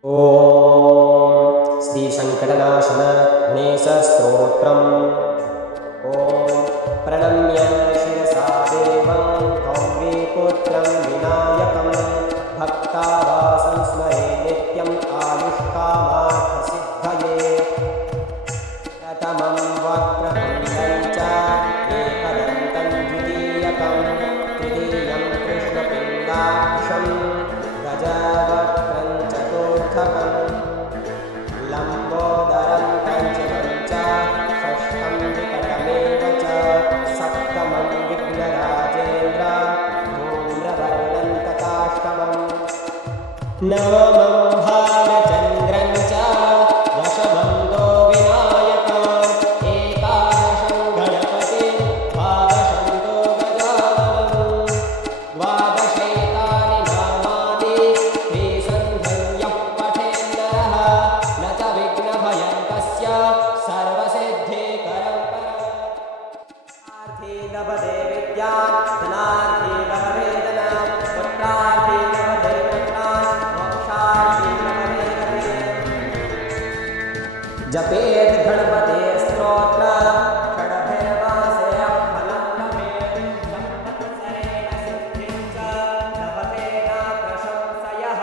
ॐ श्रीसङ्कटनाशन गणेशस्तोत्रम्। ॐ प्रणम्य शिरसा देवं गौरीपुत्रं विनायकं भक्तावासं स्मरे नित्यम् आयुष्कामार्थसिद्धये। प्रथमं वक्रतुण्डं च एकदन्तं द्वितीयकं तृतीयं कृष्णपिण्डाक्षं गजवक्त्रं चतुर्थकं लम्बोदरं पञ्चमं च षष्ठं विकटमेव च सप्तमं विघ्नराजेन्द्र धूम्रवर्णं तथाष्टमम् नवमं भालचन्द्रं च दशमं नो विनायकम् एकादशं गणपतिं द्वादशं नो गजाननं द्वादशैतानि नामानि त्रिसन्ध्यं पठेन्नरः न च विघ्नभयं तस्य सर्वसिद्धिकरं परम्। लभते विद्यां धनार्थी लभते धनं पुत्रार्थी लभते पुत्रान् मोक्षार्थी लभते गतिम्। जपेत् गणपते स्तोत्रं षड्भैरवास्य फलं लभेत् संवत्सरेण सिद्धिं च लभते न प्रशंसयः।